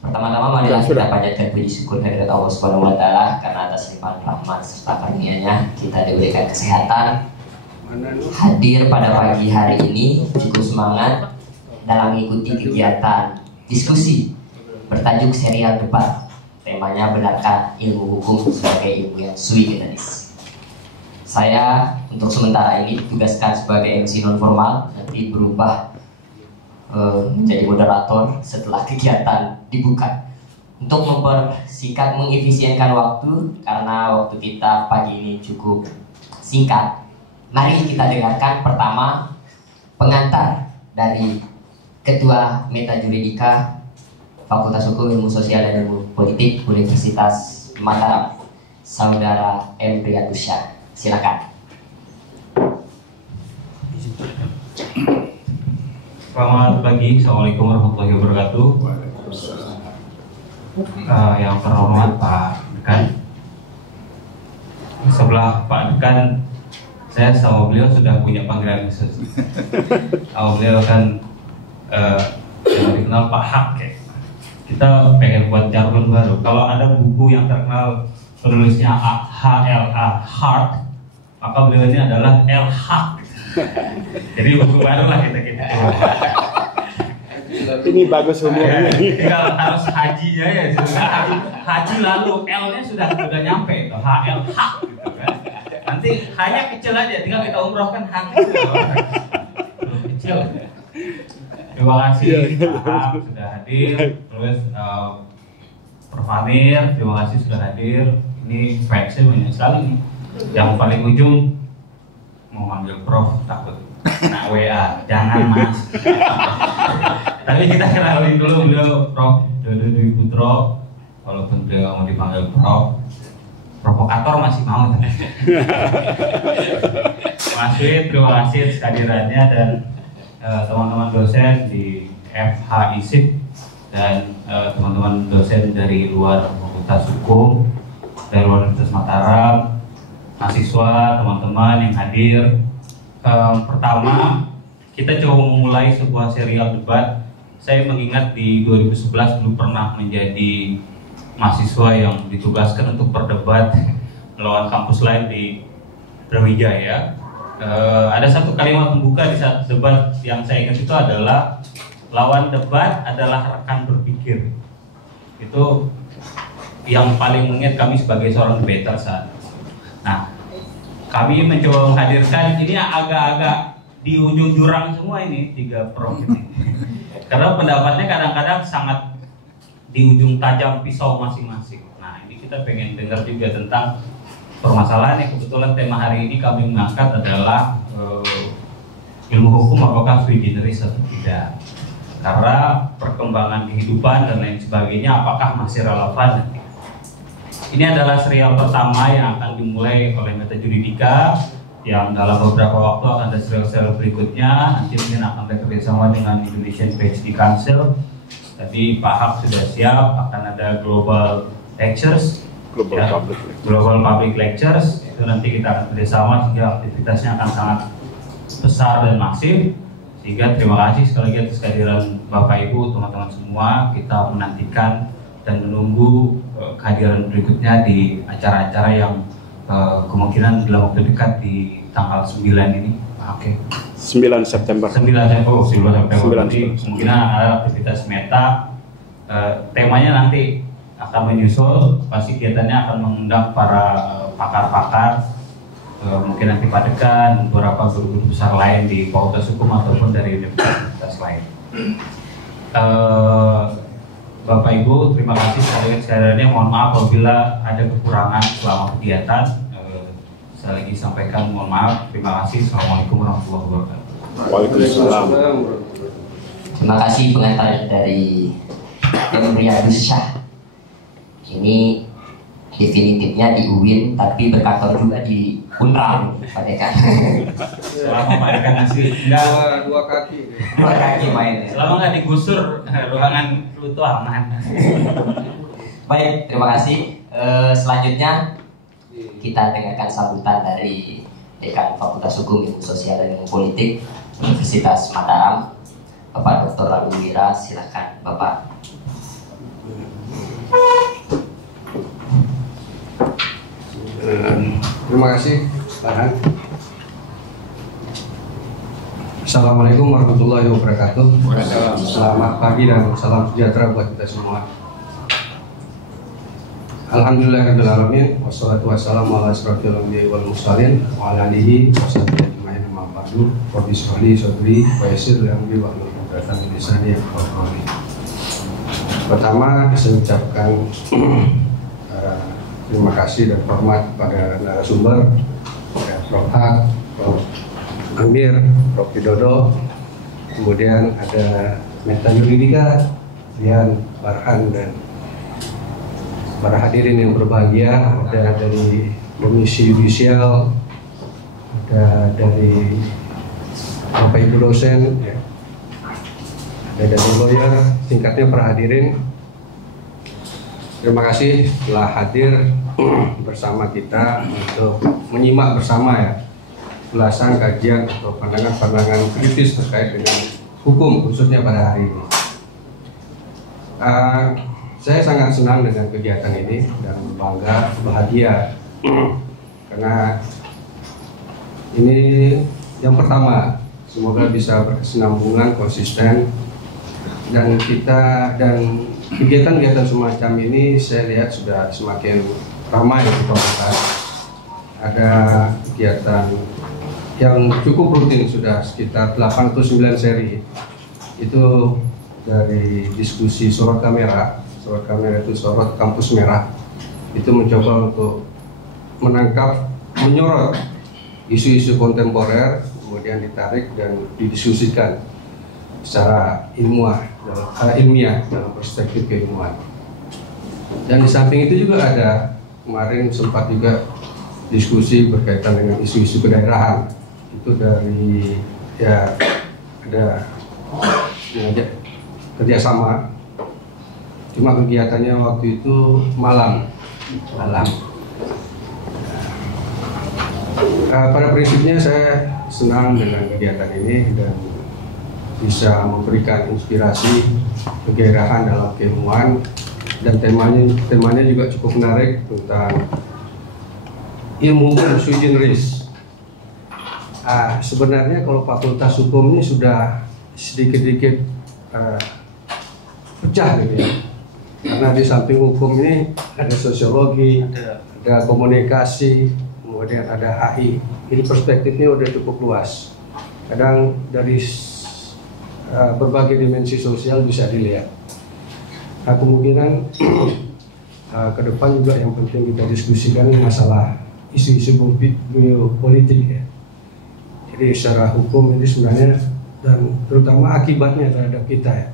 Pertama-tama marilah kita panjatkan puji syukur kehadirat Allah Subhanahu wa taala karena atas limpahan rahmat serta karunia-Nya kita diberikan kesehatan. Hadir pada pagi hari ini cukup semangat dalam mengikuti kegiatan diskusi bertajuk serial debat. Temanya benarkah ilmu hukum sebagai ilmu yang sui generis. Saya untuk sementara ini ditugaskan sebagai MC non formal, nanti berubah menjadi moderator setelah kegiatan dibuka. Untuk mempersingkat, mengefisienkan waktu karena waktu kita pagi ini cukup singkat, mari kita dengarkan pertama pengantar dari Ketua Meta Juridika Fakultas Hukum Ilmu Sosial dan Ilmu Politik Universitas Mataram, Saudara M. Riyadusya. Silakan. Selamat pagi, Assalamualaikum warahmatullahi wabarakatuh. Yang terhormat Pak Dekan, sebelah Pak Dekan, saya sama beliau sudah punya panggilan khusus. Sama beliau kan yang dikenal Pak Hak ya. Kita pengen buat jargon baru. Kalau ada buku yang terkenal penulisnya HLA Hart, maka beliau ini adalah L Hak. Jadi buku baru lah kita. Ini bagus humornya. Tinggal harus hajinya ya, haji lalu L-nya sudah nyampe, HL Hak gitu kan. Nanti hanya kecil aja, tinggal kita umrohkan hak itu. Kecil. Terima kasih Pak sudah hadir. Terus Prof. Amir, terima kasih sudah hadir. Ini fansnya banyak sekali nih. Yang paling ujung mau manggil Prof takut kena WA, jangan Mas. Tapi kita kenalin dulu beliau Prof. Dodo Dwi Putro. Walaupun beliau mau dipanggil Prof, provokator masih mau. Mas Wid, terima kasih kehadirannya dan teman-teman dosen di FH ISIP dan teman-teman dosen dari luar Fakultas Hukum dari luar Universitas Mataram, mahasiswa, teman-teman yang hadir. Pertama, kita coba memulai sebuah serial debat. Saya mengingat di 2011 dulu pernah menjadi mahasiswa yang ditugaskan untuk berdebat melawan kampus lain di Brawijaya. Ada satu kalimat pembuka di saat debat yang saya ingat itu adalah lawan debat adalah rekan berpikir. Itu yang paling mengingat kami sebagai seorang debater saat. Nah, kami mencoba menghadirkan ini agak-agak di ujung jurang semua ini tiga prof ini. Karena pendapatnya kadang-kadang sangat di ujung tajam pisau masing-masing. Nah, ini kita pengen dengar juga tentang permasalahan yang kebetulan tema hari ini kami mengangkat adalah ilmu hukum apakah sui generis atau tidak. Karena perkembangan kehidupan dan lain sebagainya apakah masih relevan nanti. Ini adalah serial pertama yang akan dimulai oleh Meta Juridika, yang dalam beberapa waktu akan ada serial-serial berikutnya. Nanti mungkin akan bekerjasama dengan Indonesian PhD Council. Tadi Pak Hak sudah siap, akan ada Global Lectures, Global Public Lectures. Itu nanti kita akan bekerjasama sehingga aktivitasnya akan sangat besar dan masif. Sehingga terima kasih sekali lagi atas kehadiran Bapak Ibu, teman-teman semua. Kita menantikan dan menunggu kehadiran berikutnya di acara-acara yang kemungkinan dalam waktu dekat di tanggal 9 ini. Oke. 9 September. 9 September. Nanti kemungkinan ada aktivitas Meta. Temanya nanti akan menyusul. Pasti kegiatannya akan mengundang para pakar-pakar. Mungkin nanti Pak Dekan, beberapa guru-guru besar lain di Fakultas Hukum ataupun dari universitas lain. Bapak Ibu, terima kasih sekali. Mohon maaf apabila ada kekurangan selama kegiatan. Saya lagi sampaikan mohon maaf. Terima kasih. Assalamualaikum warahmatullahi wabarakatuh. Waalaikumsalam. Terima kasih pengantar dari M. Riyadusya. Ini definitifnya di UIN tapi berkantor juga di Unram, Pak Dekan. Selama Pak Dekan masih dua kaki main. Selama nggak digusur ruangan lu tuh aman. Baik, terima kasih. Selanjutnya kita dengarkan sambutan dari Dekan Fakultas Hukum Ilmu Sosial dan Ilmu Politik Universitas Mataram, Bapak Dr. Ragu Wira. Silakan Bapak. Terima kasih, Farhan. Assalamualaikum warahmatullahi wabarakatuh. Selamat pagi dan salam sejahtera buat kita semua. Alhamdulillahirrahmanirrahim. Wassalatu wassalamu ala asrofil anbiya'i wal mursalin wa ala alihi wasahbihi ajma'in amma ba'du. Rabbi shrah li sadri wa yassir li amri wahlul 'uqdatam min lisani yafqahu qawli. Pertama, saya ucapkan terima kasih dan hormat pada narasumber, Prof. Haq, Prof. Amir, Prof. Widodo, kemudian ada Meta Yuridika, Rian, Farhan, dan para hadirin yang berbahagia. Ada dari Komisi Yudisial, ada dari Bapak Ibu dosen, ya. Ada dari lawyer, singkatnya para hadirin. Terima kasih telah hadir bersama kita untuk menyimak bersama ya ulasan kajian atau pandangan-pandangan kritis terkait dengan hukum khususnya pada hari ini. Saya sangat senang dengan kegiatan ini dan bangga, bahagia karena ini yang pertama. Semoga bisa berkesinambungan, konsisten, dan kegiatan-kegiatan semacam ini saya lihat sudah semakin ramai di komunitas. Ada kegiatan yang cukup rutin, sudah sekitar 8 atau 9 seri. Itu dari diskusi sorot kamera itu sorot kampus merah. Itu mencoba untuk menangkap, menyorot isu-isu kontemporer, kemudian ditarik dan didiskusikan secara ilmiah dalam perspektif keilmuan. Dan di samping itu juga ada kemarin sempat juga diskusi berkaitan dengan isu-isu kedaerahan. Itu dari ya ada kerjasama. Cuma kegiatannya waktu itu malam. Pada prinsipnya saya senang dengan kegiatan ini dan bisa memberikan inspirasi, kegairahan dalam keilmuan, dan temanya juga cukup menarik tentang ilmu hukum sui generis. Sebenarnya kalau Fakultas Hukum ini sudah sedikit-sedikit pecah gitu ya, karena di samping hukum ini ada sosiologi, ada komunikasi, kemudian ada HI. Ini perspektifnya udah cukup luas. Kadang dari berbagai dimensi sosial bisa dilihat. Kemungkinan ke depan juga yang penting kita diskusikan masalah isu-isu politik ya. Jadi secara hukum ini sebenarnya, dan terutama akibatnya terhadap kita ya.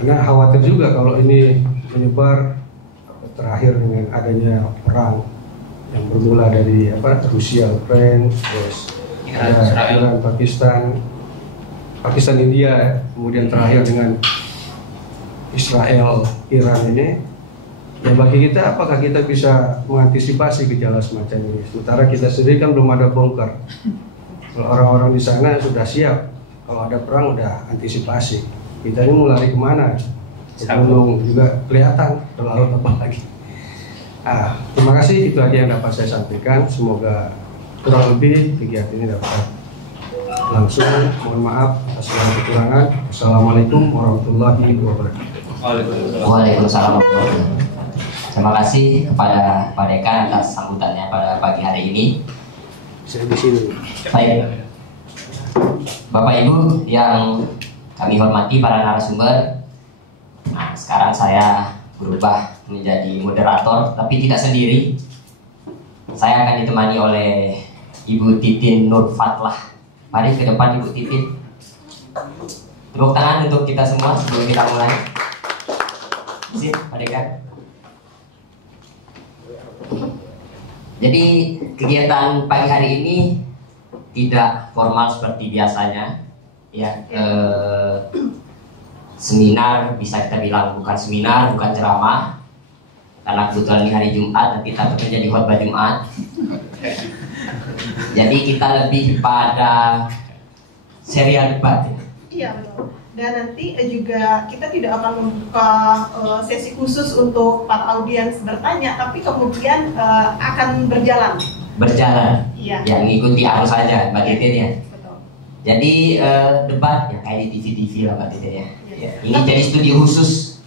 Karena khawatir juga kalau ini menyebar terakhir dengan adanya perang yang bermula dari Rusia, Ukraina, terus Iran, Pakistan, India, kemudian terakhir dengan Israel, Iran ini. Ya bagi kita, apakah kita bisa mengantisipasi gejala semacam ini? Sementara kita sendiri kan belum ada bunker. Kalau orang-orang di sana sudah siap, kalau ada perang udah antisipasi. Kita ini mau lari kemana? Belum juga kelihatan, terlalu apa lagi. Terima kasih, itu aja yang dapat saya sampaikan. Semoga kurang lebih kegiatan ini dapat langsung. Mohon maaf atas segala kekurangan. Assalamualaikum warahmatullahi wabarakatuh. Waalaikumsalam warahmatullahi wabarakatuh. Terima kasih kepada Pak Dekan atas sambutannya pada pagi hari ini. Saya di sini. Baik, Bapak Ibu yang kami hormati para narasumber. Nah, sekarang saya berubah menjadi moderator, tapi tidak sendiri. Saya akan ditemani oleh Ibu Titin Nur Fatlah. Mari ke depan Ibu Titin. Tepuk tangan untuk kita semua sebelum kita mulai. Izin, Pak Dekan. Jadi kegiatan pagi hari ini tidak formal seperti biasanya, ya. Seminar bisa kita bilang bukan seminar, bukan ceramah, karena kebetulan ini hari Jumat, nanti takutnya jadi khotbah Jumat. Jadi kita lebih pada serial debat. Iya betul. Dan nanti juga kita tidak akan membuka sesi khusus untuk para audiens bertanya, tapi kemudian akan berjalan berjalan, Iya. ya mengikuti arus saja Mbak Iya. Titin ya. Betul. Jadi debat ya kayak di TV-TV lah Mbak Titin ya. Iya. Ini jadi studio khusus.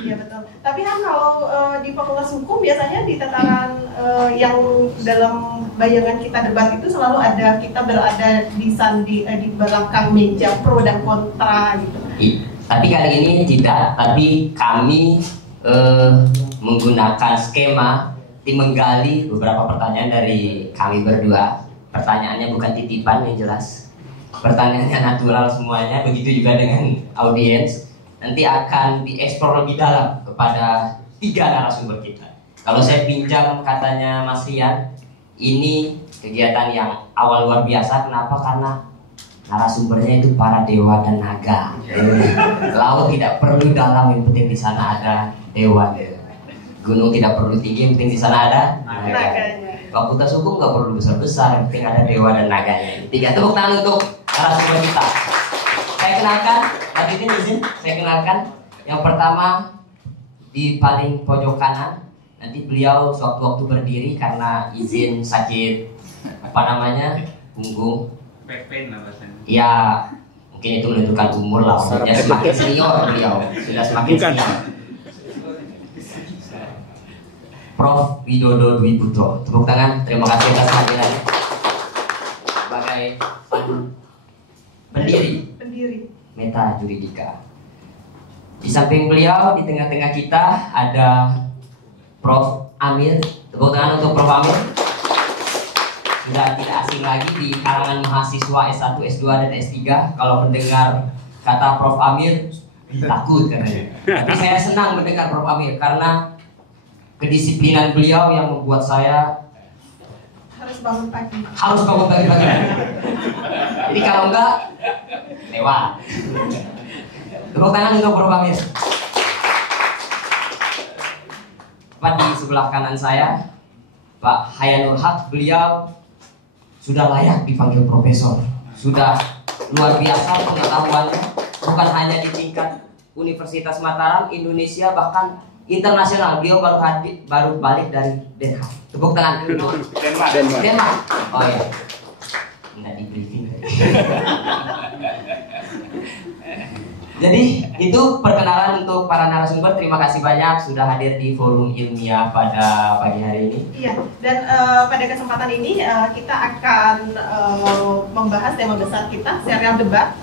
Iya betul. Tapi kan kalau di Fakultas Hukum biasanya di tataran yang dalam bayangan kita debat itu selalu ada kita berada di belakang meja pro dan kontra gitu. Tapi kali ini tidak. Tapi kami menggunakan skema tim menggali beberapa pertanyaan dari kami berdua. Pertanyaannya bukan titipan yang jelas. Pertanyaannya natural semuanya. Begitu juga dengan audiens. Nanti akan dieksplor lebih dalam kepada 3 narasumber kita. Kalau saya pinjam katanya Mas Rian, ini kegiatan yang awal luar biasa. Kenapa? Karena narasumbernya itu para dewa dan naga. Laut tidak perlu dalam, yang penting di sana ada dewa. Gunung tidak perlu tinggi, yang penting di sana ada naga. Naganya. Fakultas Hukum nggak perlu besar-besar, yang penting ada dewa dan naganya. 3 tepuk tangan untuk narasumber kita. Saya kenalkan, Mbak Titin izin, saya kenalkan. Yang pertama di paling pojok kanan. Nanti beliau sewaktu-waktu berdiri karena izin sakit punggung. Back pain lah bahasanya. Ya mungkin itu menentukan umur lah. Umurnya semakin senior beliau, sudah semakin Bukan. senior. Prof. Widodo Dwi Putra, tepuk tangan. Terima kasih atas kehadirannya sebagai pendiri Meta Juridika. Di samping beliau, di tengah-tengah kita ada Prof. Amir. Tepuk tangan untuk Prof. Amir. Sudah tidak asing lagi di kalangan mahasiswa S1, S2, dan S3. Kalau mendengar kata Prof. Amir, takut katanya. Tapi saya senang mendengar Prof. Amir karena kedisiplinan beliau yang membuat saya Harus bangun pagi. pagi. Jadi kalau enggak, lewat. Tepuk tangan untuk Prof. Amir. Tepat di sebelah kanan saya, Pak Hayanul Haq. Beliau sudah layak dipanggil profesor. Sudah luar biasa pengetahuannya, bukan hanya di tingkat Universitas Mataram, Indonesia, bahkan internasional. Beliau baru balik dari Den Haag. Tepuk tangan dulu. Denmark. Oh ya. Nggak di briefing. Jadi itu perkenalan untuk para narasumber. Terima kasih banyak sudah hadir di forum ilmiah pada pagi hari ini. Iya, dan pada kesempatan ini kita akan membahas tema besar kita, serial debat.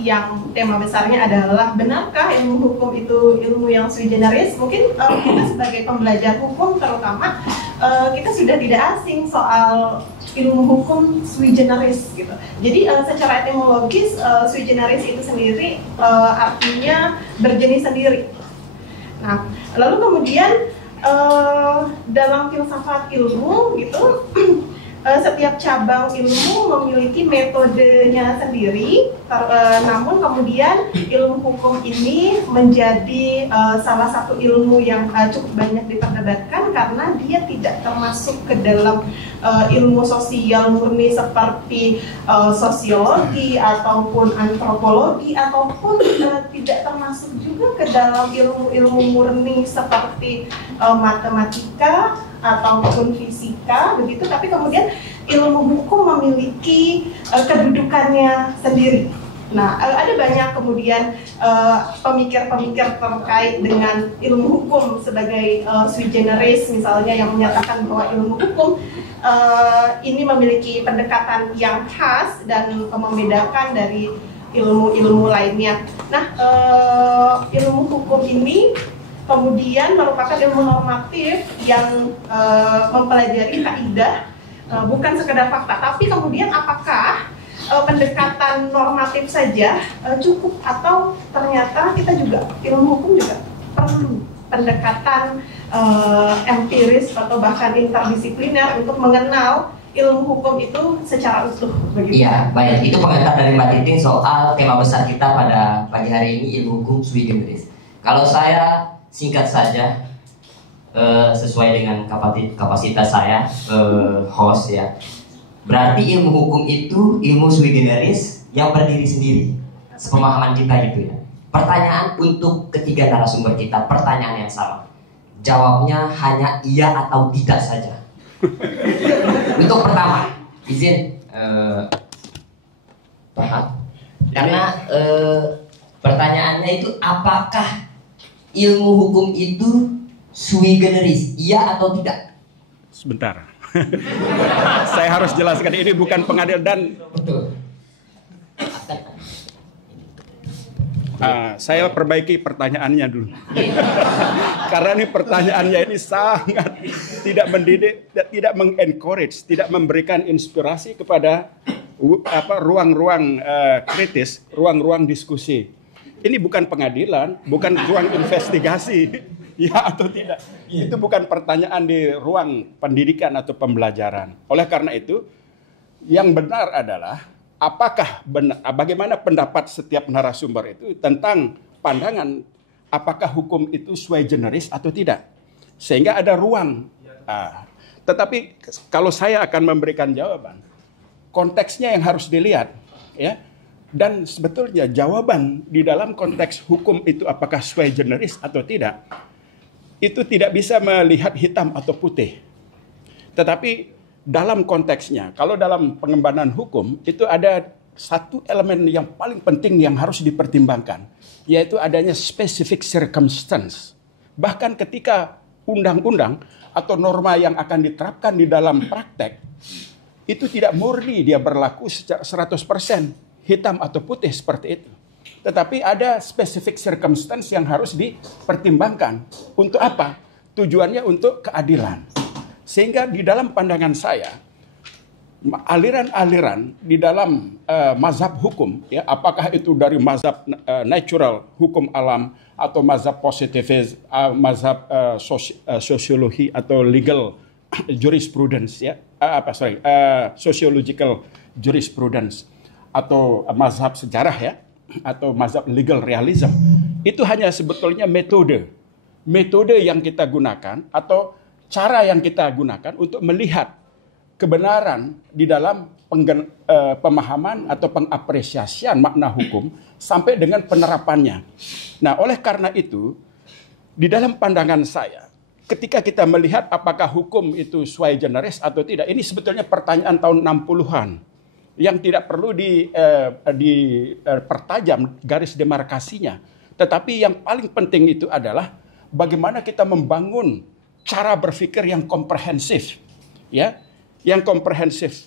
Yang tema besarnya adalah benarkah ilmu hukum itu ilmu yang sui generis? Mungkin kita sebagai pembelajar hukum terutama kita sudah tidak asing soal ilmu hukum sui generis gitu. Jadi secara etimologis sui generis itu sendiri artinya berjenis sendiri. Nah, lalu kemudian dalam filsafat ilmu gitu setiap cabang ilmu memiliki metodenya sendiri, namun kemudian ilmu hukum ini menjadi salah satu ilmu yang cukup banyak diperdebatkan karena dia tidak termasuk ke dalam ilmu sosial murni seperti sosiologi ataupun antropologi, ataupun tidak termasuk juga ke dalam ilmu-ilmu murni seperti matematika ataupun fisika begitu, tapi kemudian ilmu hukum memiliki kedudukannya sendiri. Nah, ada banyak kemudian pemikir-pemikir terkait dengan ilmu hukum sebagai sui generis misalnya, yang menyatakan bahwa ilmu hukum ini memiliki pendekatan yang khas dan membedakan dari ilmu-ilmu lainnya. Nah, ilmu hukum ini kemudian merupakan ilmu normatif yang mempelajari kaidah, bukan sekedar fakta. Tapi kemudian apakah pendekatan normatif saja cukup, atau ternyata kita juga ilmu hukum juga perlu pendekatan empiris atau bahkan interdisipliner untuk mengenal ilmu hukum itu secara utuh begitu. Iya, baik. Itu pengantar dari Mbak Titin soal tema besar kita pada pagi hari ini, ilmu hukum sui generis. Kalau saya singkat saja, sesuai dengan kapasitas saya, host ya. Berarti ilmu hukum itu ilmu sui generis yang berdiri sendiri. Sepemahaman kita gitu ya. Pertanyaan untuk ketiga narasumber kita, pertanyaan yang sama. Jawabnya hanya iya atau tidak saja. Untuk pertama, izin Pak, karena pertanyaannya itu apakah ilmu hukum itu sui generis, iya atau tidak? Sebentar. Saya harus jelaskan ini bukan pengadilan dan Betul. saya perbaiki pertanyaannya dulu. Karena ini pertanyaannya ini sangat tidak mendidik, tidak mengencourage, tidak memberikan inspirasi kepada ruang-ruang kritis, ruang-ruang diskusi. Ini bukan pengadilan, bukan ruang investigasi, ya atau tidak. Itu bukan pertanyaan di ruang pendidikan atau pembelajaran. Oleh karena itu, yang benar adalah bagaimana pendapat setiap narasumber itu tentang pandangan apakah hukum itu sui generis atau tidak. Sehingga ada ruang. Tetapi kalau saya akan memberikan jawaban, konteksnya yang harus dilihat, ya. Dan sebetulnya jawaban di dalam konteks hukum itu apakah sui generis atau tidak, itu tidak bisa melihat hitam atau putih. Tetapi dalam konteksnya, kalau dalam pengembangan hukum, itu ada satu elemen yang paling penting yang harus dipertimbangkan, yaitu adanya specific circumstance. Bahkan ketika undang-undang atau norma yang akan diterapkan di dalam praktek, itu tidak murni dia berlaku secara 100%. Hitam atau putih seperti itu. Tetapi ada specific circumstance yang harus dipertimbangkan. Untuk apa? Tujuannya untuk keadilan. Sehingga di dalam pandangan saya, aliran-aliran di dalam mazhab hukum, ya, apakah itu dari mazhab natural, hukum alam, atau mazhab positivis, mazhab sosiologi atau legal jurisprudence, ya, sociological jurisprudence, atau mazhab sejarah, ya, atau mazhab legal realism, itu hanya sebetulnya metode yang kita gunakan atau cara yang kita gunakan untuk melihat kebenaran di dalam pemahaman atau pengapresiasian makna hukum sampai dengan penerapannya. Nah, oleh karena itu, di dalam pandangan saya, ketika kita melihat apakah hukum itu sui generis atau tidak, ini sebetulnya pertanyaan tahun 60-an. Yang tidak perlu dipertajam garis demarkasinya. Tetapi yang paling penting itu adalah bagaimana kita membangun cara berpikir yang komprehensif. Ya, yang komprehensif.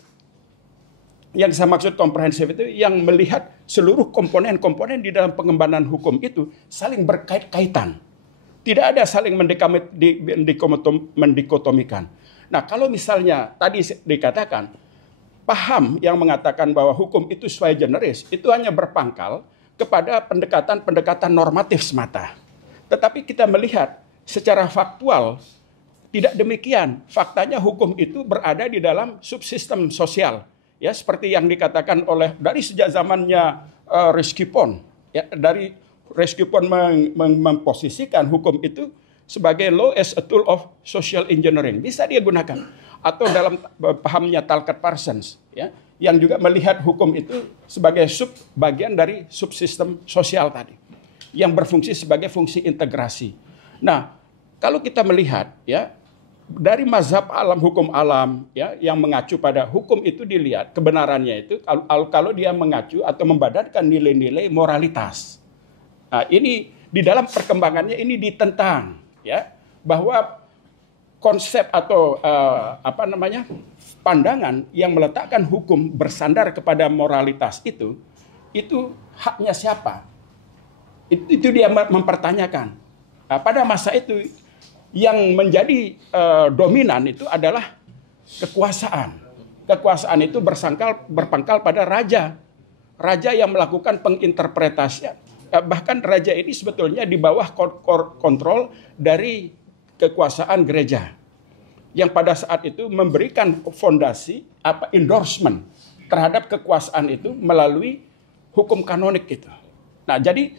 Yang saya maksud komprehensif itu yang melihat seluruh komponen-komponen di dalam pengembangan hukum itu saling berkait-kaitan. Tidak ada saling mendikotomikan. Nah, kalau misalnya tadi dikatakan, paham yang mengatakan bahwa hukum itu sui generis itu hanya berpangkal kepada pendekatan normatif semata. Tetapi kita melihat secara faktual tidak demikian. Faktanya hukum itu berada di dalam subsistem sosial, ya, seperti yang dikatakan oleh dari sejak zamannya Reskipon, ya, dari Reskipon memposisikan hukum itu sebagai law as a tool of social engineering. Bisa dia gunakan. Atau dalam pahamnya Talcott Parsons, ya, yang juga melihat hukum itu sebagai bagian dari subsistem sosial tadi, yang berfungsi sebagai fungsi integrasi. Nah, kalau kita melihat, ya, dari mazhab hukum alam, ya, yang mengacu pada hukum itu dilihat kebenarannya itu kalau dia mengacu atau membadarkan nilai-nilai moralitas. Nah, ini di dalam perkembangannya ini ditentang, ya, bahwa konsep atau pandangan yang meletakkan hukum bersandar kepada moralitas itu haknya siapa? Itu dia mempertanyakan. Nah, pada masa itu yang menjadi dominan itu adalah kekuasaan. Kekuasaan itu berpangkal pada raja. Raja yang melakukan penginterpretasian. Bahkan raja ini sebetulnya di bawah kontrol dari kekuasaan gereja yang pada saat itu memberikan fondasi endorsement terhadap kekuasaan itu melalui hukum kanonik itu. Nah, jadi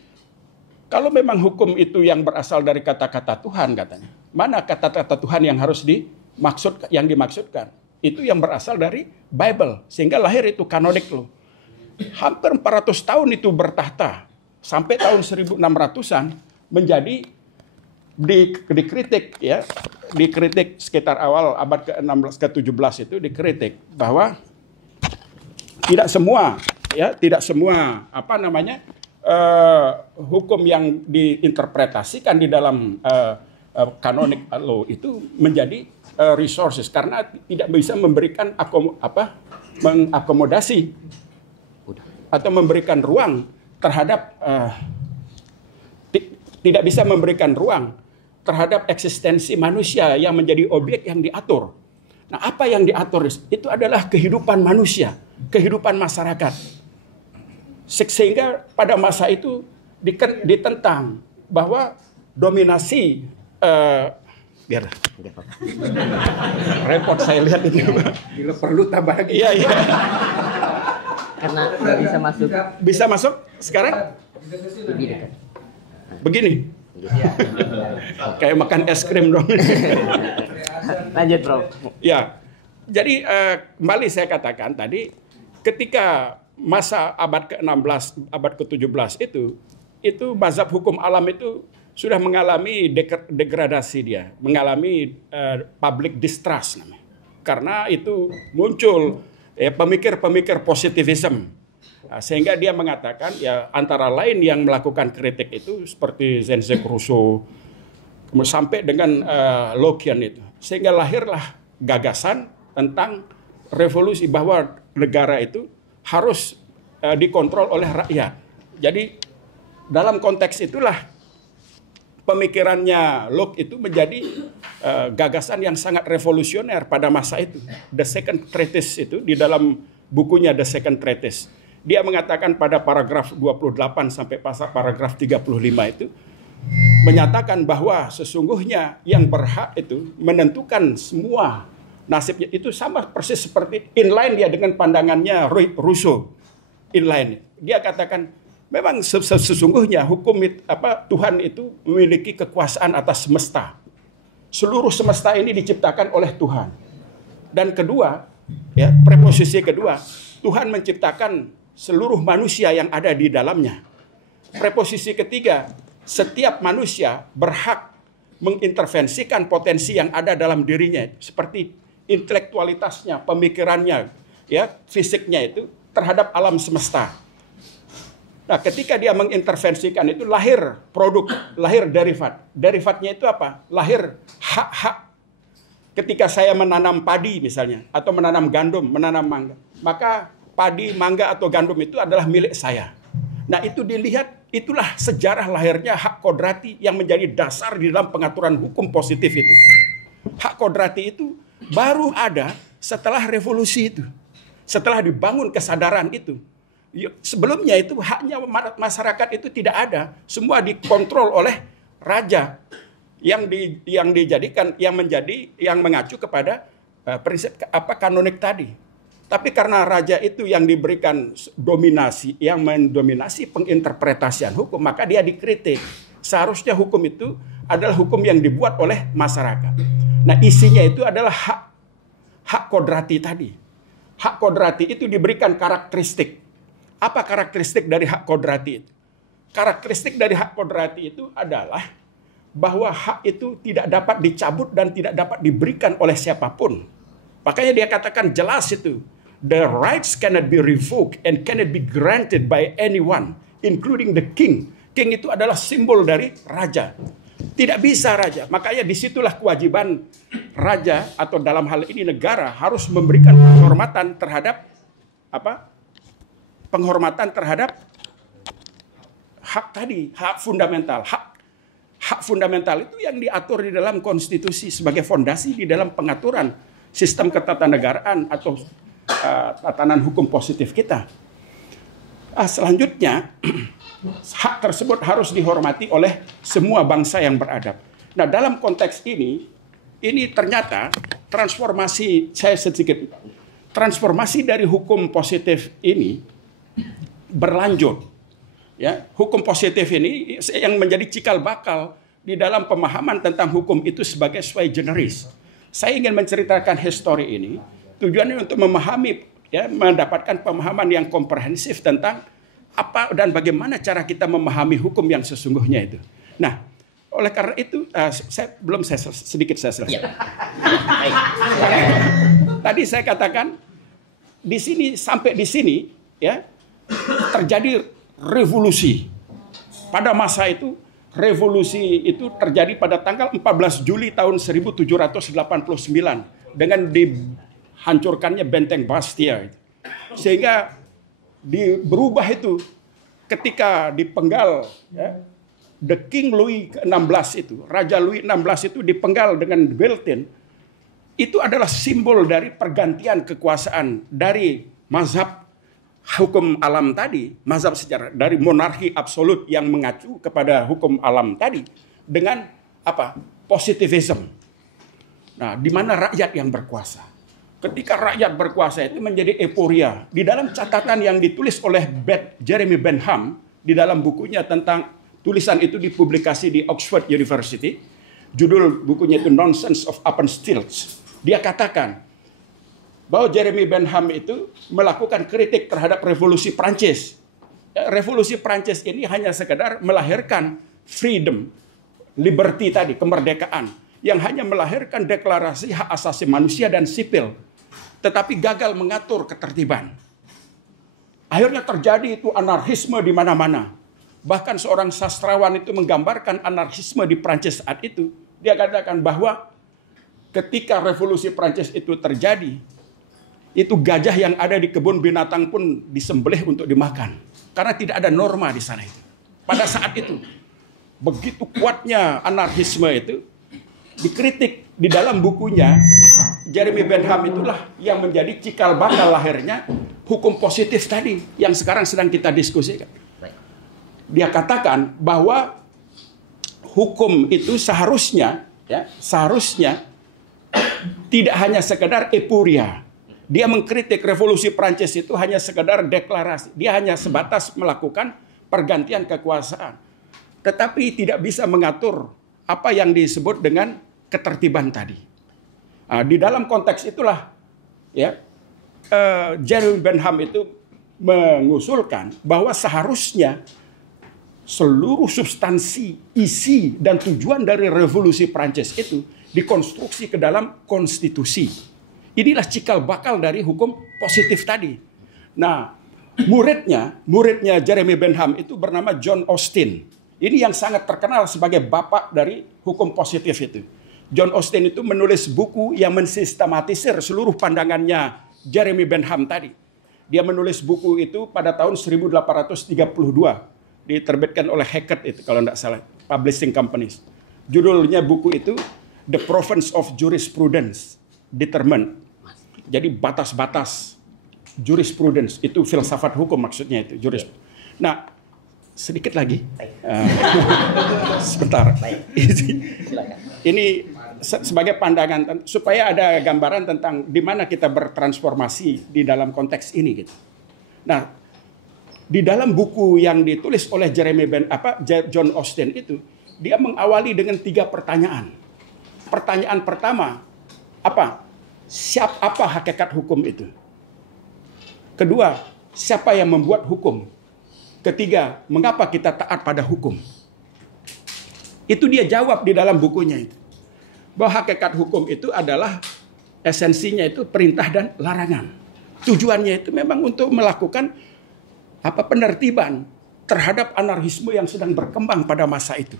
kalau memang hukum itu yang berasal dari kata-kata Tuhan katanya, mana kata-kata Tuhan yang harus dimaksudkan? Itu yang berasal dari Bible, sehingga lahir itu kanonik loh. Hampir 400 tahun itu bertahta sampai tahun 1600-an menjadi dikritik ya, dikritik sekitar awal abad ke-16 ke-17 itu dikritik bahwa tidak semua hukum yang diinterpretasikan di dalam canonic law itu menjadi resources karena tidak bisa memberikan mengakomodasi atau memberikan ruang terhadap tidak bisa memberikan ruang terhadap eksistensi manusia yang menjadi objek yang diatur. Nah, apa yang diatur itu adalah kehidupan manusia, kehidupan masyarakat. Sehingga pada masa itu ditentang bahwa dominasi biarlah repot saya lihat itu. Bila perlu tambah lagi. Iya. Karena nggak bisa masuk. Bisa masuk sekarang? Begini. Kayak makan es krim dong. Lanjut, Bro. Ya. Jadi kembali saya katakan tadi ketika masa abad ke-16, abad ke-17 itu mazhab hukum alam itu sudah mengalami degradasi dia, mengalami public distrust namanya. Karena itu muncul pemikir-pemikir positivism. Sehingga dia mengatakan ya antara lain yang melakukan kritik itu seperti Jean-Jacques Rousseau sampai dengan Lockean itu. Sehingga lahirlah gagasan tentang revolusi bahwa negara itu harus dikontrol oleh rakyat. Jadi dalam konteks itulah pemikirannya Locke itu menjadi gagasan yang sangat revolusioner pada masa itu. The Second Treatise itu di dalam bukunya The Second Treatise. Dia mengatakan pada paragraf 28 sampai paragraf 35 itu menyatakan bahwa sesungguhnya yang berhak itu menentukan semua nasibnya itu sama persis seperti inline dia dengan pandangannya Rousseau. Inline. Dia katakan memang sesungguhnya Tuhan itu memiliki kekuasaan atas semesta. Seluruh semesta ini diciptakan oleh Tuhan. Dan kedua, ya, preposisi kedua, Tuhan menciptakan seluruh manusia yang ada di dalamnya. Preposisi ketiga, setiap manusia berhak mengintervensikan potensi yang ada dalam dirinya, seperti intelektualitasnya, pemikirannya, ya, fisiknya itu terhadap alam semesta. Nah, ketika dia mengintervensikan itu lahir produk, lahir derivat. Derivatnya itu apa? Lahir hak-hak. Ketika saya menanam padi misalnya, atau menanam gandum, menanam mangga, maka padi, mangga, atau gandum itu adalah milik saya. Nah, itu dilihat, itulah sejarah lahirnya hak kodrati yang menjadi dasar di dalam pengaturan hukum positif itu. Hak kodrati itu baru ada setelah revolusi itu. Setelah dibangun kesadaran itu. Sebelumnya itu haknya masyarakat itu tidak ada. Semua dikontrol oleh raja yang dijadikan, yang mengacu kepada prinsip kanonik tadi. Tapi karena raja itu yang diberikan dominasi, yang mendominasi penginterpretasian hukum, maka dia dikritik. Seharusnya hukum itu adalah hukum yang dibuat oleh masyarakat. Nah, isinya itu adalah hak kodrati tadi. Hak kodrati itu diberikan karakteristik. Apa karakteristik dari hak kodrati itu? Karakteristik dari hak kodrati itu adalah bahwa hak itu tidak dapat dicabut dan tidak dapat diberikan oleh siapapun. Makanya dia katakan jelas itu. The rights cannot be revoked and cannot be granted by anyone, including the king. King itu adalah simbol dari raja. Tidak bisa raja. Makanya disitulah kewajiban raja atau dalam hal ini negara harus memberikan penghormatan terhadap penghormatan terhadap hak tadi, hak fundamental. Hak fundamental itu yang diatur di dalam konstitusi sebagai fondasi di dalam pengaturan sistem ketatanegaraan atau tatanan hukum positif kita. Selanjutnya, hak tersebut harus dihormati oleh semua bangsa yang beradab. Nah, dalam konteks ini ternyata transformasi dari hukum positif ini berlanjut. Ya, hukum positif ini yang menjadi cikal bakal di dalam pemahaman tentang hukum itu sebagai sui generis. Saya ingin menceritakan histori ini. Tujuannya untuk memahami, ya, mendapatkan pemahaman yang komprehensif tentang apa dan bagaimana cara kita memahami hukum yang sesungguhnya itu. Nah, Oleh karena itu, sedikit saya selesai. Ya. Baik. Tadi saya katakan di sini sampai di sini ya terjadi revolusi. Pada masa itu revolusi itu terjadi pada tanggal 14 Juli tahun 1789 dengan dihancurkannya benteng Bastia. Sehingga berubah itu ketika dipenggal ya, The King Louis XVI itu, Raja Louis XVI itu dipenggal dengan guillotine. Itu adalah simbol dari pergantian kekuasaan dari mazhab hukum alam tadi, mazhab sejarah dari monarki absolut yang mengacu kepada hukum alam tadi dengan apa? Positivism. Nah, di mana rakyat yang berkuasa. Ketika rakyat berkuasa itu menjadi euforia. Di dalam catatan yang ditulis oleh Jeremy Bentham di dalam bukunya tentang tulisan itu dipublikasi di Oxford University. Judul bukunya itu Nonsense of Upon Stilts. Dia katakan bahwa Jeremy Bentham itu melakukan kritik terhadap revolusi Prancis. Revolusi Prancis ini hanya sekedar melahirkan freedom, liberty tadi, kemerdekaan. Yang hanya melahirkan deklarasi hak asasi manusia dan sipil. Tetapi gagal mengatur ketertiban. Akhirnya terjadi itu anarkisme di mana-mana. Bahkan seorang sastrawan itu menggambarkan anarkisme di Prancis saat itu. Dia katakan bahwa ketika revolusi Prancis itu terjadi, itu gajah yang ada di kebun binatang pun disembelih untuk dimakan. Karena tidak ada norma di sana itu. Pada saat itu, begitu kuatnya anarkisme itu, dikritik di dalam bukunya, Jeremy Bentham itulah yang menjadi cikal bakal lahirnya hukum positif tadi, yang sekarang sedang kita diskusikan. Dia katakan bahwa hukum itu seharusnya tidak hanya sekedar euforia. Dia mengkritik revolusi Prancis itu hanya sekedar deklarasi. Dia hanya sebatas melakukan pergantian kekuasaan. Tetapi tidak bisa mengatur apa yang disebut dengan ketertiban tadi. Nah, di dalam konteks itulah ya Jeremy Bentham itu mengusulkan bahwa seharusnya seluruh substansi, isi, dan tujuan dari revolusi Prancis itu dikonstruksi ke dalam konstitusi. Inilah cikal bakal dari hukum positif tadi. Nah, muridnya Jeremy Bentham itu bernama John Austin. Ini yang sangat terkenal sebagai bapak dari hukum positif itu. John Austin itu menulis buku yang mensistematisir seluruh pandangannya Jeremy Bentham tadi. Dia menulis buku itu pada tahun 1832. Diterbitkan oleh Hackett itu kalau tidak salah, publishing companies. Judulnya buku itu The Province of Jurisprudence Determined. Jadi batas-batas jurisprudence itu filsafat hukum maksudnya itu Nah, sedikit lagi. Sebentar. Ini sebagai pandangan supaya ada gambaran tentang di mana kita bertransformasi di dalam konteks ini gitu. Nah, di dalam buku yang ditulis oleh John Austin itu, dia mengawali dengan 3 pertanyaan. Pertanyaan pertama, apa hakikat hukum itu? Kedua, siapa yang membuat hukum? Ketiga, mengapa kita taat pada hukum? Itu dia jawab di dalam bukunya itu. Bahwa hakikat hukum itu adalah esensinya itu perintah dan larangan. Tujuannya itu memang untuk melakukan penertiban terhadap anarkisme yang sedang berkembang pada masa itu.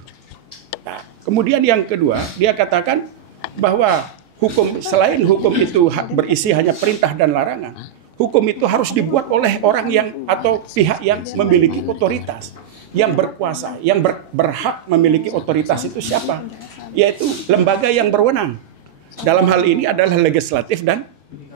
Nah, kemudian yang kedua, dia katakan bahwa hukum selain hukum itu berisi hanya perintah dan larangan, hukum itu harus dibuat oleh orang yang atau pihak yang memiliki otoritas, yang berkuasa, yang berhak memiliki otoritas itu siapa? Yaitu lembaga yang berwenang. Dalam hal ini adalah legislatif dan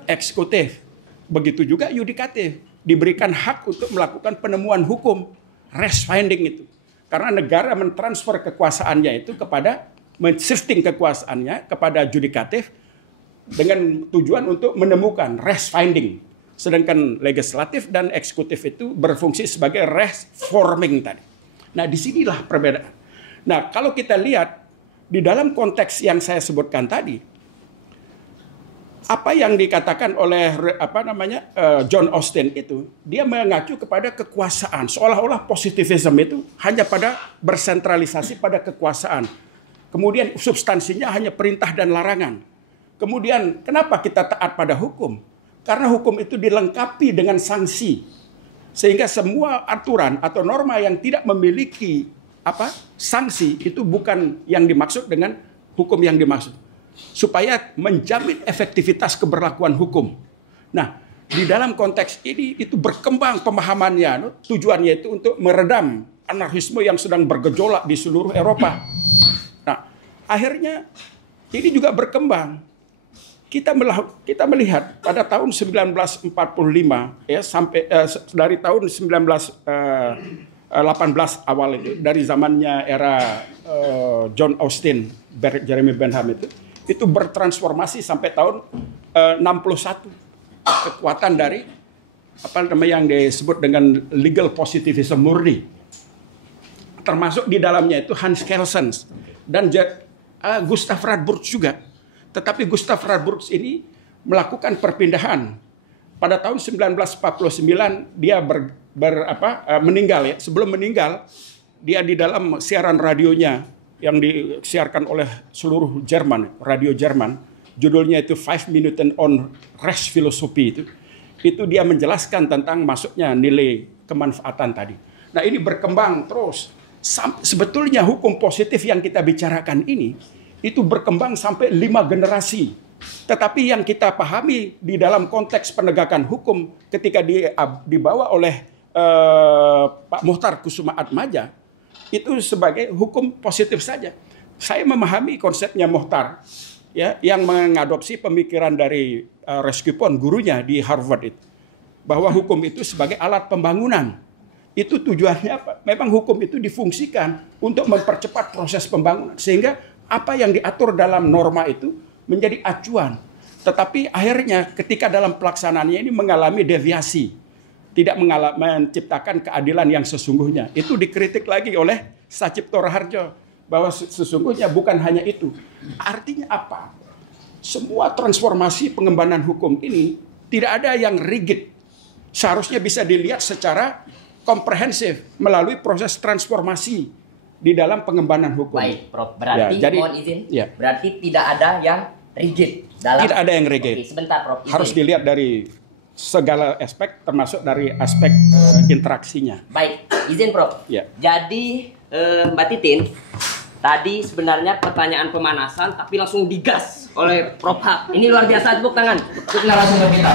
eksekutif. Begitu juga yudikatif. Diberikan hak untuk melakukan penemuan hukum, res finding itu. Karena negara mentransfer kekuasaannya itu kepada, shifting kekuasaannya kepada yudikatif dengan tujuan untuk menemukan res finding. Sedangkan legislatif dan eksekutif itu berfungsi sebagai res forming tadi. Nah, disinilah perbedaan. Nah, kalau kita lihat di dalam konteks yang saya sebutkan tadi, apa yang dikatakan oleh John Austin itu, dia mengacu kepada kekuasaan, seolah-olah positivisme itu hanya pada bersentralisasi pada kekuasaan. Kemudian substansinya hanya perintah dan larangan. Kemudian kenapa kita taat pada hukum? Karena hukum itu dilengkapi dengan sanksi. Sehingga semua aturan atau norma yang tidak memiliki sanksi itu bukan yang dimaksud dengan hukum yang dimaksud. Supaya menjamin efektivitas keberlakuan hukum. Nah, di dalam konteks ini itu berkembang pemahamannya, tujuannya itu untuk meredam anarkisme yang sedang bergejolak di seluruh Eropa. Nah, akhirnya ini juga berkembang. Kita melihat pada tahun 1945 ya sampai dari tahun 1918 awal itu, dari zamannya era John Austin, Jeremy Bentham itu bertransformasi sampai tahun 61. Kekuatan dari yang disebut dengan legal positivism murni. Termasuk di dalamnya itu Hans Kelsen dan Gustav Radbruch juga. Tetapi Gustav Radbruch ini melakukan perpindahan. Pada tahun 1949 dia meninggal ya. Sebelum meninggal dia di dalam siaran radionya yang disiarkan oleh seluruh Jerman, radio Jerman, judulnya itu 5 Minutes on Recht Philosophy itu dia menjelaskan tentang masuknya nilai kemanfaatan tadi. Nah, ini berkembang terus. Sebetulnya hukum positif yang kita bicarakan ini itu berkembang sampai 5 generasi. Tetapi yang kita pahami di dalam konteks penegakan hukum ketika dibawa oleh Pak Muhtar Kusumaatmadja itu sebagai hukum positif saja. Saya memahami konsepnya Muhtar ya, yang mengadopsi pemikiran dari Reskipon, gurunya di Harvard itu, bahwa hukum itu sebagai alat pembangunan. Itu tujuannya apa? Memang hukum itu difungsikan untuk mempercepat proses pembangunan, sehingga apa yang diatur dalam norma itu menjadi acuan. Tetapi akhirnya ketika dalam pelaksanaannya ini mengalami deviasi, tidak menciptakan keadilan yang sesungguhnya. Itu dikritik lagi oleh Sacipto Raharjo, bahwa sesungguhnya bukan hanya itu. Artinya apa? Semua transformasi pengembangan hukum ini tidak ada yang rigid. Seharusnya bisa dilihat secara komprehensif melalui proses transformasi di dalam pengembangan hukum. Baik, Prof. Berarti ya, jadi, mohon izin. Ya. Berarti tidak ada yang rigid dalam. Tidak ada yang rigid. Oke, sebentar, Prof. Izin. Harus dilihat dari segala aspek, termasuk dari aspek interaksinya. Baik, izin, Prof. Ya. Jadi Mbak Titin, tadi sebenarnya pertanyaan pemanasan, tapi langsung digas oleh Prof. Hak. Ini luar biasa, tepuk tangan untuk narasumber kita.